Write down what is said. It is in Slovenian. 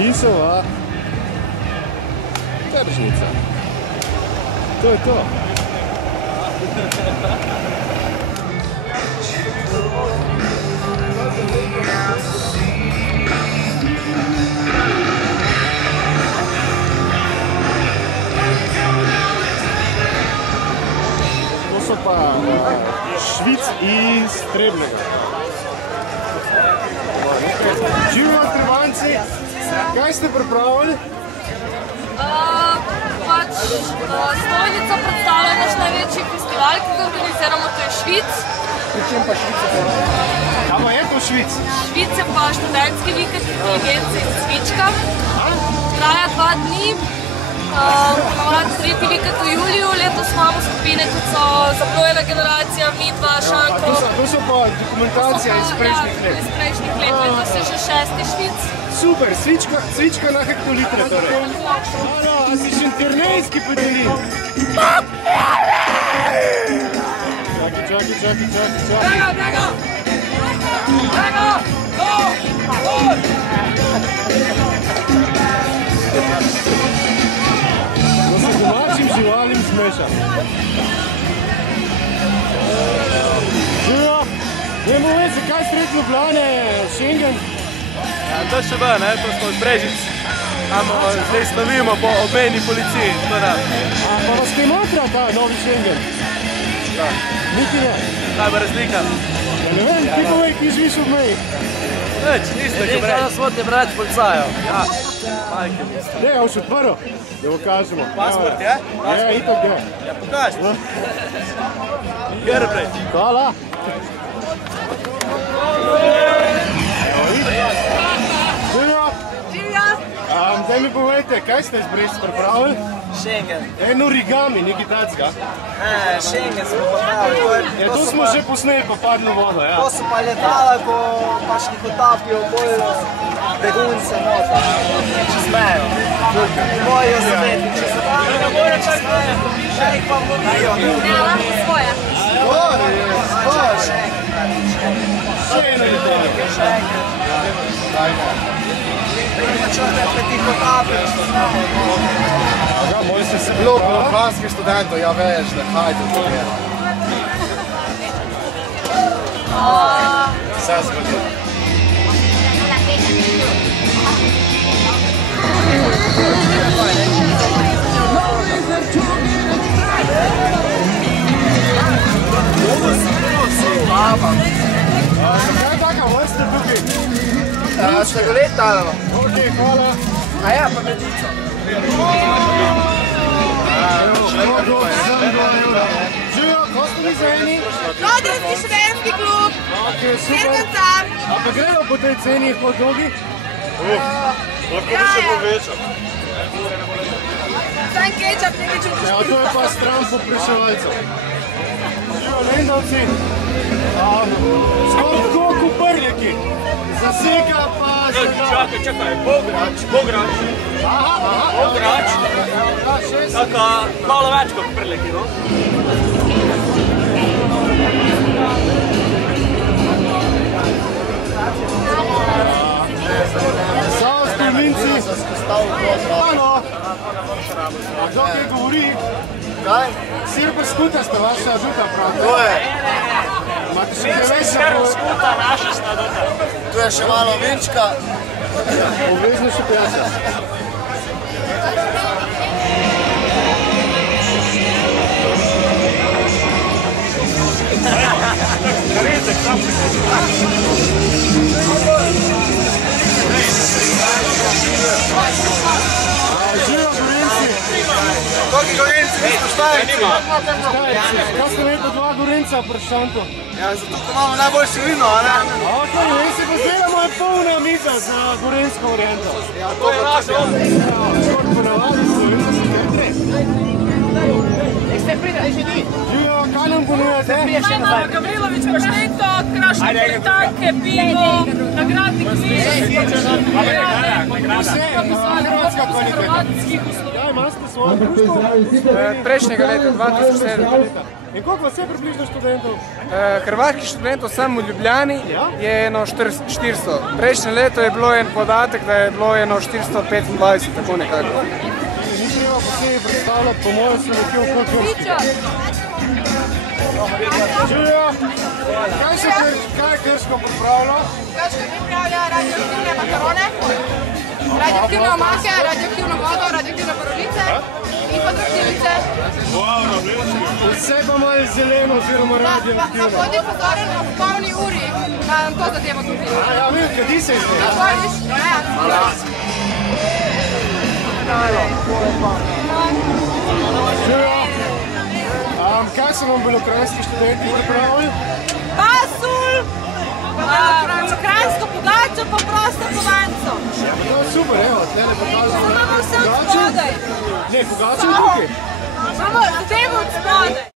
Kisova tržnica. To je to. To so pa Švic iz Trebnjega. Živijo Trebanjci, kaj ste pripravili? Stojnica predstavlja naš največji festival, ki ga organiziramo, to je Švic. Pri čem pa Švica? Kaj je to Švic? Švic je pa študentski vikend inteligence in cvička. Traja 2 dni. Ponovadi tretji vikend v juliju. Letos imamo skupine, kot so Zaplojena generacija, Midva, Šanko. To so pa dokumentacija iz prejšnjih let. Iz prejšnjih let, letos je že 6. Švic. Super, cvička na hektolitre torej. Halo, a si šentjernejski podelil? Čakaj. Brega! To se domačim živalim zmeša. Živijo, dajmo več, zakaj sred Ljubljane, Schengen? To še bo, ne? To smo iz Brežic. Zdaj slavimo po obmejni policiji. Pa vas kaj matra ta novi Schengen? Da. Niti ne? Kaj bo razlika? Ja ne vem, ti povej, ki živiš v meji. Več, niste ko breč. Danes vodite brać policajo. Ja, majke niste. Ne, ja, už odprl, da bo kažemo. Pasport je? Ja, itak je. Ja, pokažite. Gre prej. Hvala. Daj mi povejte, kaj ste iz Brest pripravili? Schengen. En origami, nekaj tacga. Schengen smo pripravili. To smo že posneli pa padlo vodo, ja. To so pa letala, ko pač jih otapijo bolj begunce nota. Čez mejo. Mojo zaveti, če se tam ne more čez mejo, še jih pa movijo. Ne, lahko svoje. Skori, skori. Še eno letalo. Schengen. Črte, pa ti potapijo. Moj se se bilo balkanskih študentov, ja veš, da hajde to je. Vse zgodi. Zakaj taka vrsta tukaj? Štegolet talamo. Ok, hvala. A ja, pa medico. Živijo, ko ste mi zajeni? Rodinski študentski klub. Ok, super. Cirkanca. A pa grejo po tej ceni hot dogi? Lahko bi še povečal. Sam kečap, nekaj čutiš. Ja, to je pa stran popraševalcev. Živijo, Lendavci. Skoraj tako kot prljaki. Zaseka pa... Čakaj, Bograč. Bograč. Taka malo več kot prleki, no? Samo Stolminci. Ano. A kdo kaj govori? Kaj? Sir pa skuta sta vaša žuta prav. To je. Imate še kaj več na pol? Skuta naša snaduta. Tu je še malo vinčka. Obvezno še pijača. Rezek, tam Živijo Gorenci. Koliko Gorenci, mi smo Štajerci? Kaj ste imeli pa 2 Gorenca pri Šantu? Ja, zato ko imamo najboljše vino, a ne? Ok, vem si pa zdaj je polna miza za gorensko oriento. Ja, to je naše. Skoro ponavadi so, vem, da si kaj prej. Živijo, kaj nam ponujate? Gavrilović pašteto, krašne politanke, pivo, nagradni kviz. Vse, hrvatska kvaliteta. Ja, imate svoje društvo? Prejšnjega leta, 2007. In koliko vas je približno študentov? Hrvaških študentov samo v Ljubljani je eno 400. Prejšnje leto je bilo en podatek, da je bilo eno 425, tako nekako. Ni treba posebej predstavljati, po mojem se nekje okoli Krške. Živijo, kaj je Krško pripravilo? Krško pripravlja radioaktivne makarone, radioaktivne omake, radioaktivno vodo, radioaktivne borovnice in pa traktilnice. Vse pa malo zeleno oziroma radioaktivno. Bodi pozoren na popolni uri na to zadevo tudi. Ja, vidim, kadi se iz tega. Bojiš? Ja. Kaj so vam belokranjski študenti pripravili? Pasulj, krajinsko pogačo pa prosto kovanco. No, super, evo, tlele pokazujemo. Imamo vse od spodaj. Ne, pogačo je tukaj. Imamo zadevo od spodaj.